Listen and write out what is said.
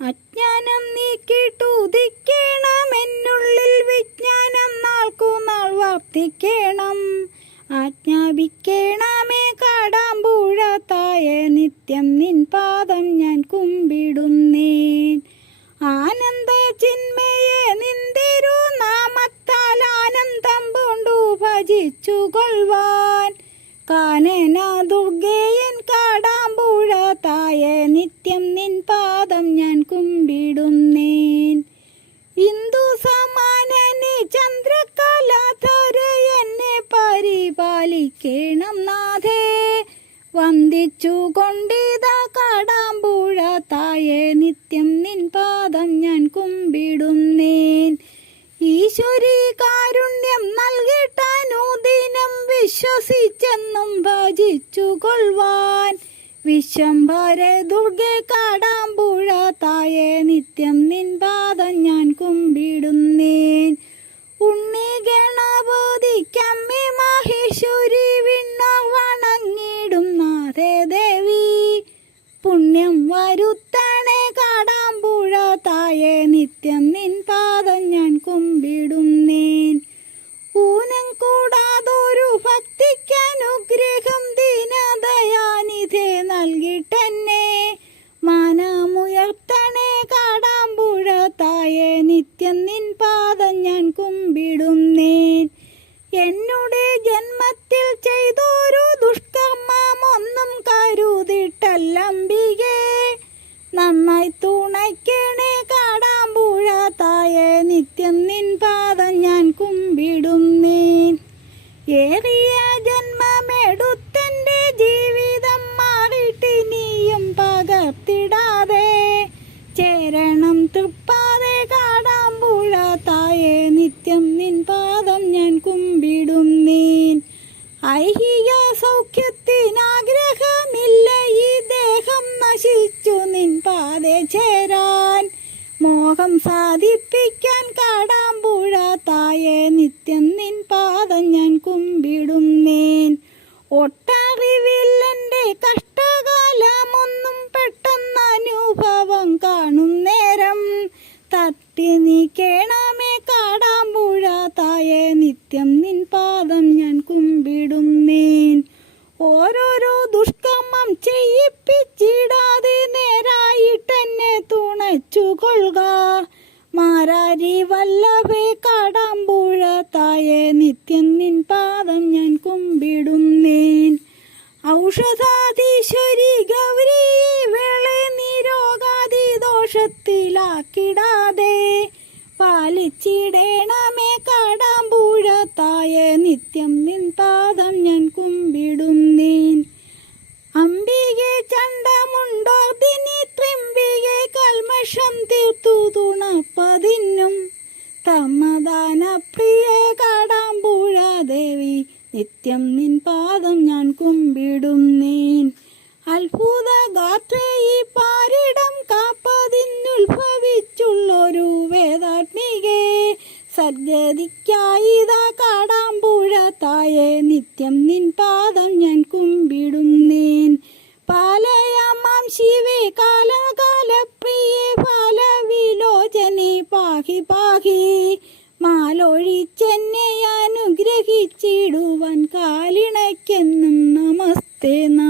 അജ്ഞാനം നീക്കിട്ടുദിക്കണം എന്നുള്ളിൽ വിജ്ഞാനം നാൾക്കു നാൾ വർത്തിക്കണം ആജ്ഞാപിക്കണമേ കാടാമ്പൂഴത്തായ തായ നിത്യം നിൻ പാദം ഞാൻ കുമ്പിടുന്നേൻ. ആനന്ദ ചിന്മയെ നിന്തിരു നാമത്താൽ ആനന്ദം കൊണ്ടു ഭജിച്ചു കൊള്ളുവാൻ കാനന ദുർഗേയൻ കാടാമ്പൂഴത്തായ തായ നിത്യം നിൻ പാദം ഞാൻ പരിപാലിക്കണം നാഥേ. വന്ദിച്ചു കൊണ്ടിത കാടാമ്പുഴ തായെ നിത്യം നിൻ പാദം ഞാൻ കുമ്പിടുന്നേൻ. ഈശ്വരി കാരുണ്യം നൽകിട്ടനുദിനം വിശ്വസിച്ചെന്നും ഭജിച്ചു കൊള്ളുവാൻ വിശ്വംഭര ദുർഗെ കാടാമ്പുഴ എന്നുടെ ജന്മത്തിൽ ചെയ്തൊരു ദുഷ്കർമ്മം ഒന്നും നന്നായി തുണയ്ക്കണേ കാടാമ്പുഴ തായെ നിത്യം നിൻ പാദം ഞാൻ കുമ്പിടുന്നേൻ. ഏറിയ നശിച്ചു നിൻ പാതെ ചേരാൻ. മോഹം സാധിപ്പിക്കാൻ കാടാമ്പുഴ തായെ. നിത്യം നിൻ പാദം ഞാൻ കുമ്പിടുന്നേൻ. ഒട്ടറിവില്ലെന്റെ കഷ്ടകാലമൊന്നും പെട്ടെന്ന് അനുഭവം കാണും നേരം. തട്ടി നീ നീക്കേണമേ കാടാമ്പുഴ തായെ. നിത്യം നിൻ പാദം ഞാൻ ദോഷത്തിലാക്കിടാതെ പാലിച്ചിടേണമേ കാടാമ്പൂഴത്തായ തായെ നിത്യം നിൻ പാദം ഞാൻ അമ്പികെ അംബികെ ചണ്ടമുണ്ടോർദിനി ത്രിംബികെ കൽമഷം തീർത്തു തുണപ്പതിന്നും. തമദാന പ്രിയ കാടാമ്പുഴ ദേവി നിത്യം നിൻ പാദം ഞാൻ കുമ്പിടും നീൻ അത്ഭുത ഗാത്രേ ഈ പാരിടം സദ്ഗതിക്കായിതാ കാടാമ്പുഴ തായെ നിത്യം നിൻ പാദം ഞാൻ കുമ്പിടുന്നേൻ. പാലയാമാം ശിവേ കാലകാല പ്രിയേ പാലവിലോചനെ പാഹി പാഹി. മാലൊഴിച്ചെന്നെ അനുഗ്രഹിച്ചിടുവാൻ കാലിണയ്ക്കെന്നും നമസ്തേ നാ